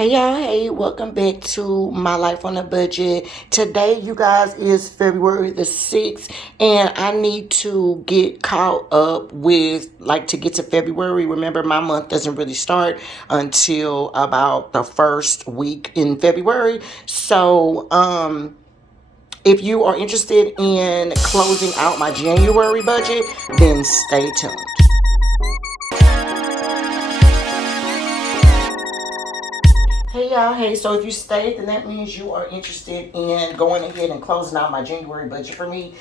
Hey y'all, hey, welcome back to My Life on a Budget. Today, you guys, is February the 6th, and I need to get caught up with, like, to get to February. Remember, my month doesn't really start until about the first week in February. So, if you are interested in closing out my January budget, then stay tuned. Hey y'all, hey, so if you stayed, then that means you are interested in going ahead and closing out my January budget for me.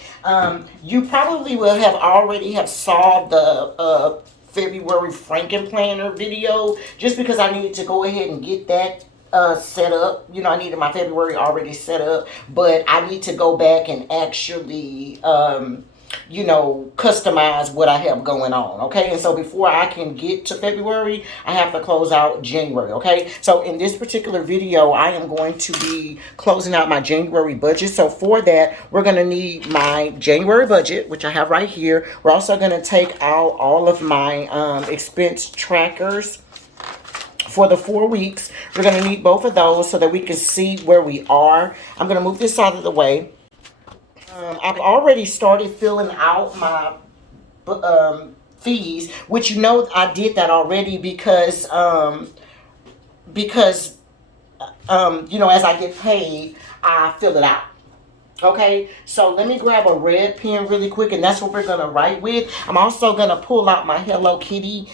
You probably will have already have saw the February Franken Planner video, just because I needed to go ahead and get that set up. You know, I needed my February already set up, but I need to go back and actually customize what I have going on. Okay. And so before I can get to February, I have to close out January. Okay. So in this particular video, I am going to be closing out my January budget. So for that, we're going to need my January budget, which I have right here. We're also going to take out all of my expense trackers for the 4 weeks. We're going to need both of those so that we can see where we are. I'm going to move this out of the way. I've already started filling out my fees, which I did that already because as I get paid, I fill it out. Okay, so let me grab a red pen really quick, and that's what we're gonna write with. I'm also gonna pull out my Hello Kitty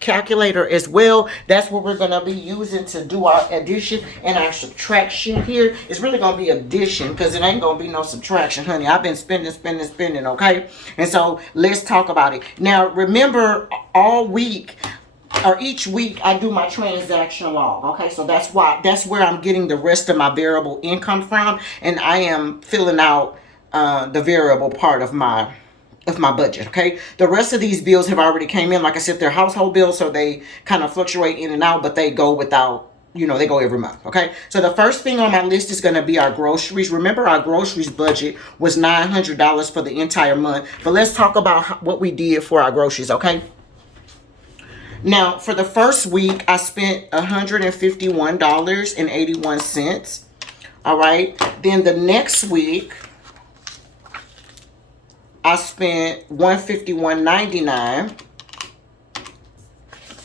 calculator as well. That's what we're gonna be using to do our addition and our subtraction here. It's really gonna be addition because it ain't gonna be no subtraction, honey. I've been spending, okay? And so let's talk about it. Now, remember, all week or each week I do my transaction log. Okay, so that's where I'm getting the rest of my variable income from, and I am filling out the variable part of my budget. Okay, the rest of these bills have already came in. Like I said, they're household bills, so they kind of fluctuate in and out, but they go without, they go every month. Okay, so the first thing on my list is going to be our groceries. Remember, our groceries budget was $900 for the entire month, but let's talk about what we did for our groceries. Okay, now, for the first week, I spent $151.81. All right. Then the next week, I spent $151.99.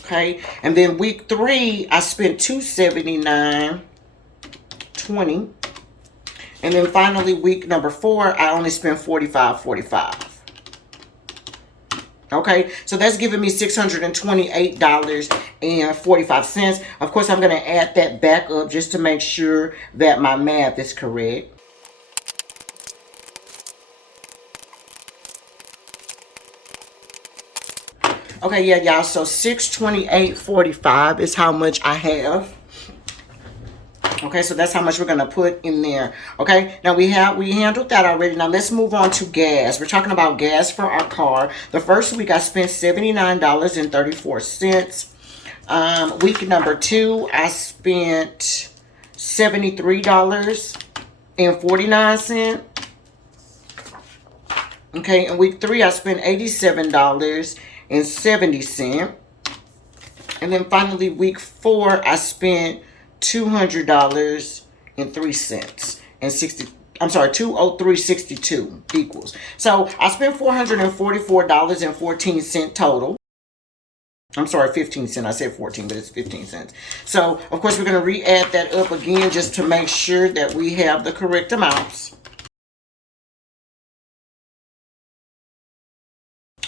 Okay. And then week 3, I spent $279.20. And then finally, week number 4, I only spent $45.45. Okay, so that's giving me $628.45. Of course, I'm going to add that back up just to make sure that my math is correct. Okay, yeah, y'all. So $628.45 is how much I have. Okay, so that's how much we're gonna put in there. Okay, now we handled that already. Now let's move on to gas. We're talking about gas for our car. The first week I spent $79.34. Week number 2 I spent $73.49. Okay, and week 3 I spent $87.70. And then finally week 4 I spent $200.03 and 60. I'm sorry, 203.62 equals. So I spent $444.14 total. I'm sorry, 15 cents. I said 14, but it's 15 cents. So of course we're going to re-add that up again just to make sure that we have the correct amounts.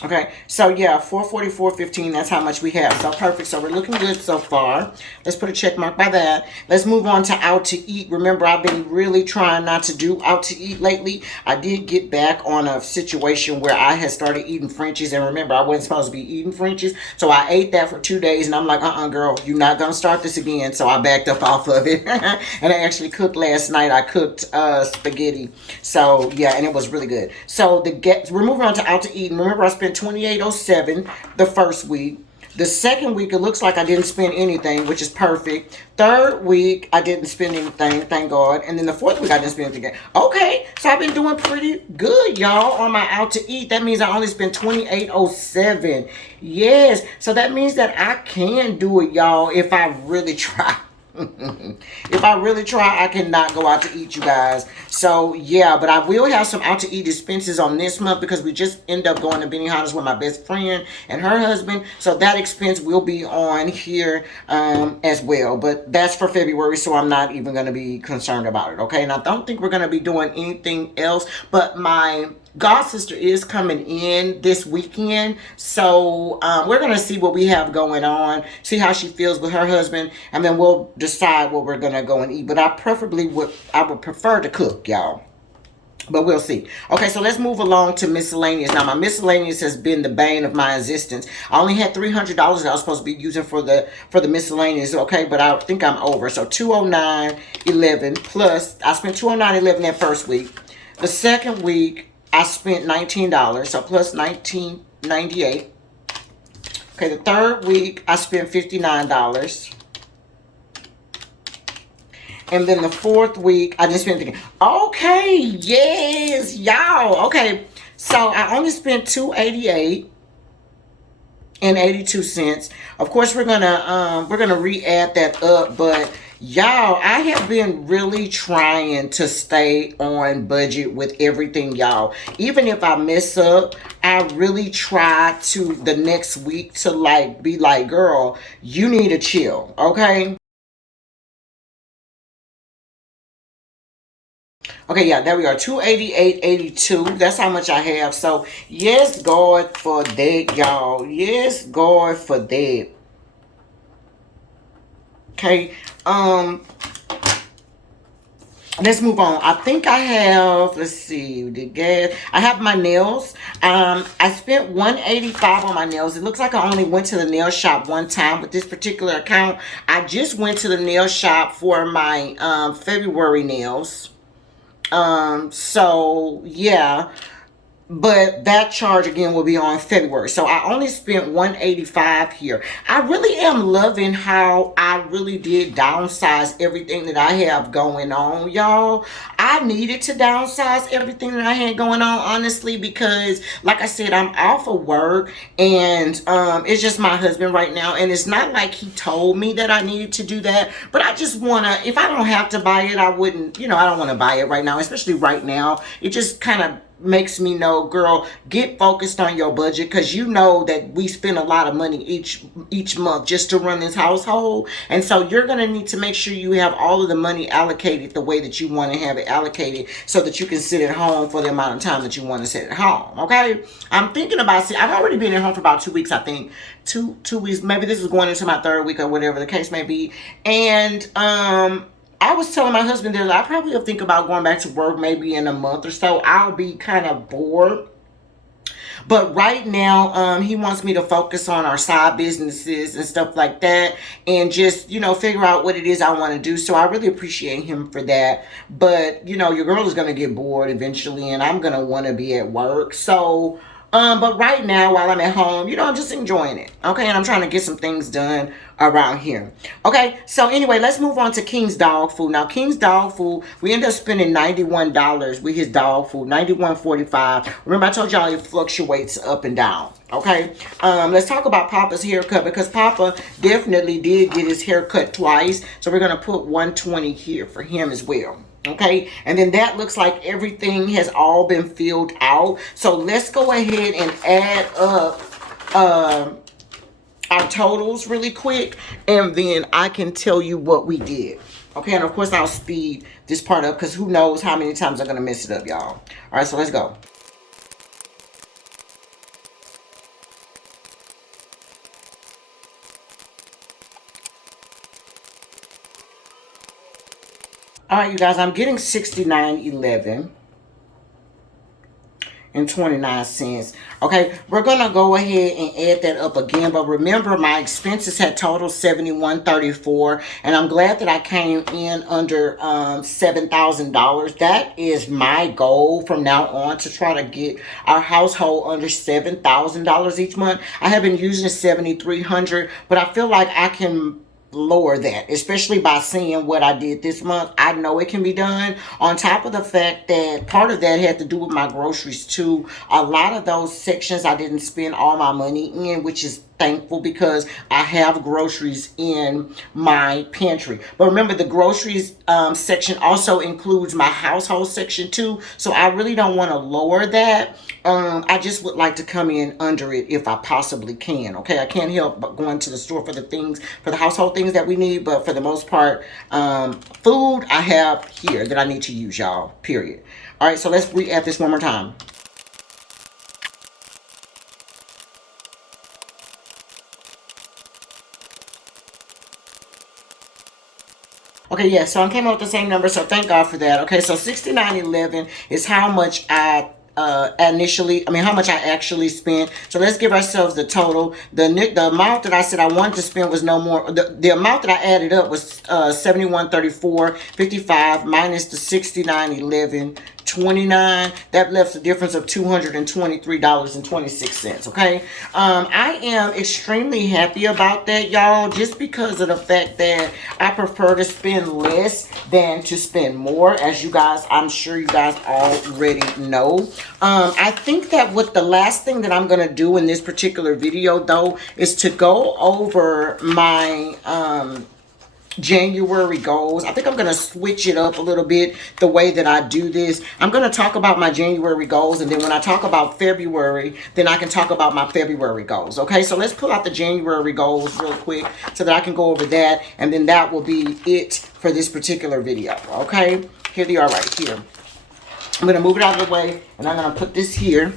Okay, so yeah, 444.15, that's how much we have. So perfect. So we're looking good so far. Let's put a check mark by that. Let's move on to out to eat. Remember, I've been really trying not to do out to eat lately. I did get back on a situation where I had started eating Frenchies, and remember, I wasn't supposed to be eating Frenchies. So I ate that for 2 days, and I'm like, girl, you're not gonna start this again. So I backed up off of it. And I actually cooked last night. I cooked spaghetti. So yeah, and it was really good. So we're moving on to out to eat. And remember, I spent $28.07 the first week. The second week, it looks like I didn't spend anything, which is perfect. Third week, I didn't spend anything, thank God. And then the fourth week, I didn't spend anything. Okay, so I've been doing pretty good, y'all, on my out to eat. That means I only spent $28.07. Yes, so that means that I can do it, y'all, if I really try. If I really try, I cannot go out to eat, you guys. So yeah, but I will have some out to eat expenses on this month because we just end up going to Benihana's with my best friend and her husband. So that expense will be on here as well. But that's for February, so I'm not even going to be concerned about it. Okay, and I don't think we're going to be doing anything else. But my god sister is coming in this weekend, so we're gonna see what we have going on, see how she feels with her husband, and then we'll decide what we're gonna go and eat. But I would prefer to cook, y'all, but we'll see. Okay, so let's move along to miscellaneous. Now my miscellaneous has been the bane of my existence. I only had $300 that I was supposed to be using for the miscellaneous. Okay, but I think I'm over. So 209.11 plus I spent 209.11 that first week. The second week I spent $19, so plus $19.98. Okay, the third week I spent $59. And then the fourth week I just spent thinking, okay, yes, y'all. Okay, so I only spent $288 and 82 cents. Of course, we're gonna re-add that up, but y'all, I have been really trying to stay on budget with everything, y'all. Even if I mess up, I really try to the next week to like be like, girl, you need to chill, okay? Okay, yeah, there we are. 288.82. That's how much I have. So yes, God for that, y'all. Yes, God for that. Okay. Let's move on. I think I have, let's see, the gas. I have my nails. I spent $185 on my nails. It looks like I only went to the nail shop one time with this particular account. I just went to the nail shop for my February nails. So yeah, but that charge again will be on February. So I only spent $185 here. I really am loving how I really did downsize everything that I have going on, y'all. I needed to downsize everything that I had going on, honestly, because like I said, I'm off of work and it's just my husband right now. And it's not like he told me that I needed to do that, but I just wanna, if I don't have to buy it, I wouldn't, I don't want to buy it right now, especially right now. It just kind of makes me know, girl, get focused on your budget, because you know that we spend a lot of money each month just to run this household, and so you're going to need to make sure you have all of the money allocated the way that you want to have it allocated so that you can sit at home for the amount of time that you want to sit at home. Okay, I'm thinking about, see, I've already been at home for about 2 weeks, I think. Two weeks, maybe this is going into my third week or whatever the case may be. And I was telling my husband that I probably will think about going back to work maybe in a month or so. I'll be kind of bored. But right now, he wants me to focus on our side businesses and stuff like that, and just, figure out what it is I want to do. So I really appreciate him for that. But, your girl is going to get bored eventually, and I'm going to want to be at work. So, but right now, while I'm at home, I'm just enjoying it. Okay, and I'm trying to get some things done around here. Okay, so anyway, let's move on to King's dog food. Now, King's dog food, we ended up spending $91 with his dog food, $91.45. Remember, I told y'all it fluctuates up and down. Okay, let's talk about Papa's haircut, because Papa definitely did get his haircut twice. So we're gonna put $120 here for him as well. Okay, and then that looks like everything has all been filled out. So let's go ahead and add up our totals really quick, and then I can tell you what we did. Okay, and of course I'll speed this part up because who knows how many times I'm gonna mess it up, y'all. All right, so let's go. All right, you guys, I'm getting 69.11 and 29 cents. Okay, we're gonna go ahead and add that up again, but remember my expenses had totaled 71.34, and I'm glad that I came in under $7,000. That is my goal from now on, to try to get our household under $7,000 each month. I have been using 7,300, but I feel like I can lower that, especially by seeing what I did this month. I know it can be done, on top of the fact that part of that had to do with my groceries too. A lot of those sections I didn't spend all my money in, which is thankful because I have groceries in my pantry. But remember, the groceries section also includes my household section too. So I really don't want to lower that. I just would like to come in under it if I possibly can. Okay, I can't help but going to the store for the things, for the household things that we need. But for the most part, food I have here that I need to use, y'all. Period. All right, so let's re-add this one more time. Okay, yeah, so I came up with the same number, so thank God for that. Okay, so 69.11 is how much how much I actually spent. So let's give ourselves the total. The amount that I said I wanted to spend was no more. The amount that I added up was 71.34.55 minus the 69.11.29. That left a difference of $223.26. Okay, I am extremely happy about that, y'all, just because of the fact that I prefer to spend less than to spend more, as you guys, I'm sure you guys already know. I think that what the last thing that I'm going to do in this particular video, though, is to go over my January goals. I think I'm going to switch it up a little bit the way that I do this. I'm going to talk about my January goals, and then when I talk about February, then I can talk about my February goals. Okay, so let's pull out the January goals real quick so that I can go over that, and then that will be it for this particular video. Okay, here they are right here. I'm going to move it out of the way, and I'm going to put this here.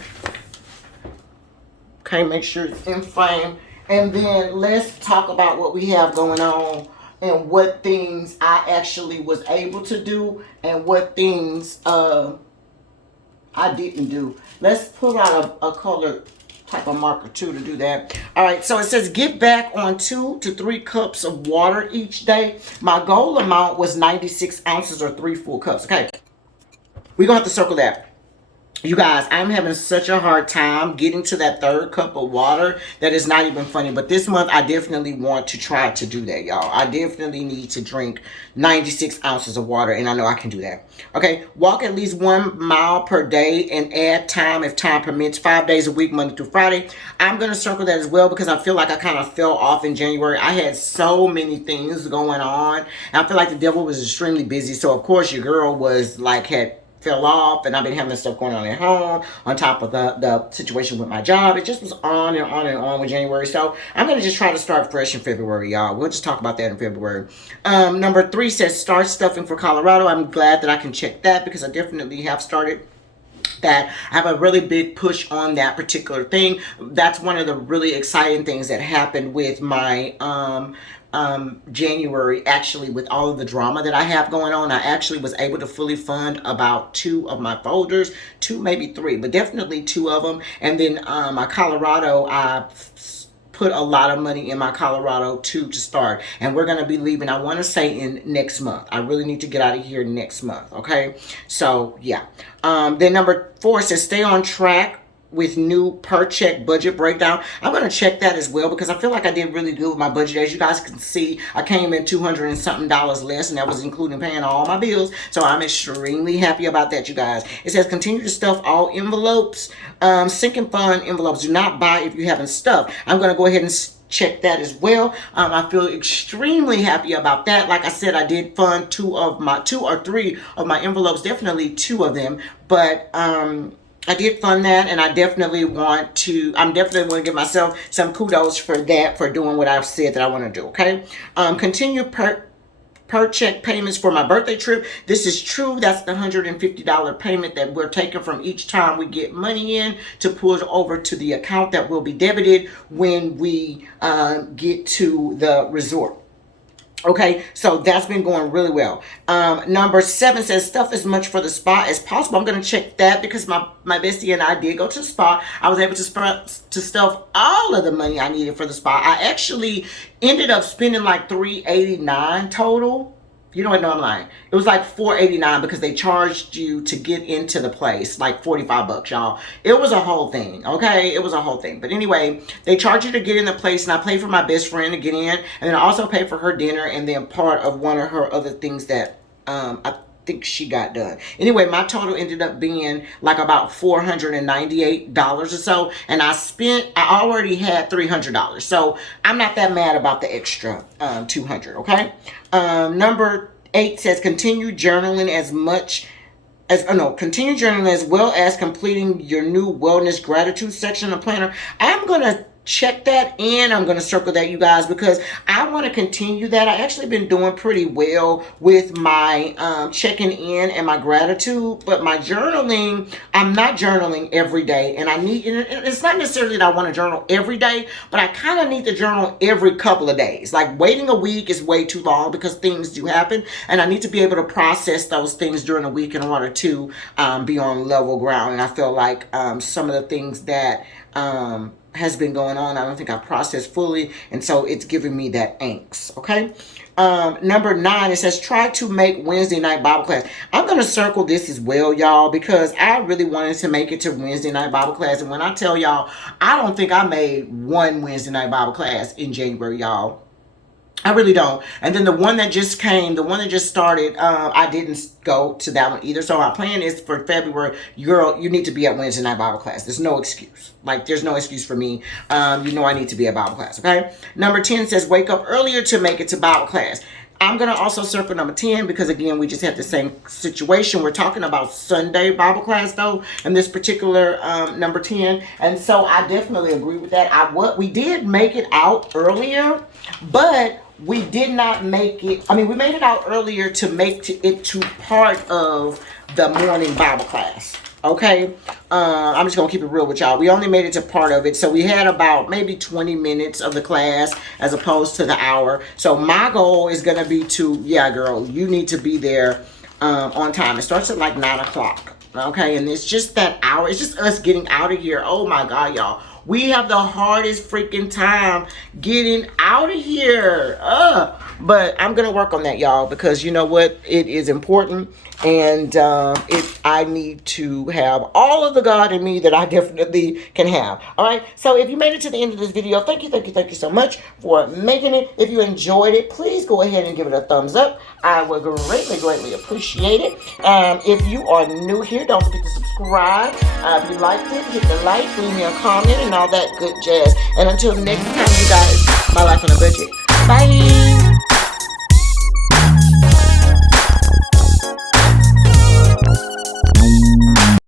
Okay, make sure it's in frame. And then let's talk about what we have going on and what things I actually was able to do and what things I didn't do. Let's pull out a color type of marker too to do that. All right, so it says get back on 2 to 3 cups of water each day. My goal amount was 96 ounces or 3 full cups. Okay, we're gonna have to circle that. You guys, I'm having such a hard time getting to that 3rd cup of water that is not even funny. But this month, I definitely want to try to do that, y'all. I definitely need to drink 96 ounces of water, and I know I can do that. Okay, walk at least 1 mile per day and add time if time permits, 5 days a week, Monday through Friday. I'm going to circle that as well because I feel like I kind of fell off in January. I had so many things going on, and I feel like the devil was extremely busy. So, of course, your girl was like, fell off, and I've been having stuff going on at home on top of the situation with my job. It just was on and on and on with January. So I'm going to just try to start fresh in February, y'all. We'll just talk about that in February. Number 3 says start stuffing for Colorado. I'm glad that I can check that because I definitely have started that. I have a really big push on that particular thing. That's one of the really exciting things that happened with my January, actually, with all of the drama that I have going on. I actually was able to fully fund about 2 of my folders, 2, maybe 3, but definitely 2 of them. And then my Colorado, I put a lot of money in my Colorado too to start, and we're going to be leaving, I want to say, in next month. I really need to get out of here next month. Okay, so yeah. Then number 4 says stay on track with new per check budget breakdown. I'm going to check that as well because I feel like I did really good with my budget. As you guys can see, I came in $200 and something less, and that was including paying all my bills. So I'm extremely happy about that, you guys. It says continue to stuff all envelopes. Sinking fund envelopes. Do not buy if you haven't stuffed. I'm going to go ahead and check that as well. I feel extremely happy about that. Like I said, I did fund 2 or 3 of my envelopes, definitely 2 of them, but I did fund that, and I'm definitely want to give myself some kudos for that, for doing what I've said that I want to do. Okay, continue per check payments for my birthday trip. This is true. That's the $150 payment that we're taking from each time we get money in to pull it over to the account that will be debited when we get to the resort. Okay, so that's been going really well. Number 7 says stuff as much for the spa as possible. I'm going to check that because my bestie and I did go to the spa. I was able to stuff all of the money I needed for the spa. I actually ended up spending like $389 total. You know what? No, I'm lying. It was like $489 because they charged you to get into the place, like $45, y'all. It was a whole thing, okay? It was a whole thing. But anyway, they charge you to get in the place, and I paid for my best friend to get in, and then I also paid for her dinner, and then part of one of her other things that I think she got done. Anyway, my total ended up being like about $498 or so. And I already had $300. So I'm not that mad about the extra $200, okay? Number 8 says continue journaling continue journaling as well as completing your new wellness gratitude section of planner. I'm going to check that in. I'm going to circle that, you guys, because I want to continue that. I actually been doing pretty well with my checking in and my gratitude, but my journaling, I'm not journaling every day, and it's not necessarily that I want to journal every day, but I kind of need to journal every couple of days. Like waiting a week is way too long because things do happen, and I need to be able to process those things during the week in order to be on level ground. And I feel like some of the things that has been going on, I don't think I processed fully, and so it's giving me that angst, okay? Number 9, it says try to make Wednesday night Bible class. I'm going to circle this as well, y'all, because I really wanted to make it to Wednesday night Bible class, and when I tell y'all, I don't think I made one Wednesday night Bible class in January, y'all. I really don't. And then the one that just started, I didn't go to that one either. So my plan is for February, girl, you need to be at Wednesday night Bible class. There's no excuse. Like, there's no excuse for me. You know I need to be at Bible class, okay? Number 10 says wake up earlier to make it to Bible class. I'm going to also circle number 10 because, again, we just had the same situation. We're talking about Sunday Bible class, though, in this particular number 10. And so I definitely agree with that. We did make it out earlier, but we did not make it. I mean, we made it out earlier to make it to part of the morning Bible class. Okay, I'm just gonna keep it real with y'all. We only made it to part of it, so we had about maybe 20 minutes of the class as opposed to the hour. So my goal is gonna be yeah, girl, you need to be there on time. It starts at like 9 o'clock. Okay, and it's just that hour. It's just us getting out of here. Oh my God, y'all. We have the hardest freaking time getting out of here. But I'm going to work on that, y'all, because you know what? It is important. And I need to have all of the God in me that I definitely can have. All right. So if you made it to the end of this video, thank you so much for making it. If you enjoyed it, please go ahead and give it a thumbs up. I would greatly appreciate it. If you are new here, don't forget to subscribe. If you liked it, hit the like, leave me a comment, and all that good jazz. And until next time, you guys, my life on a budget. Bye.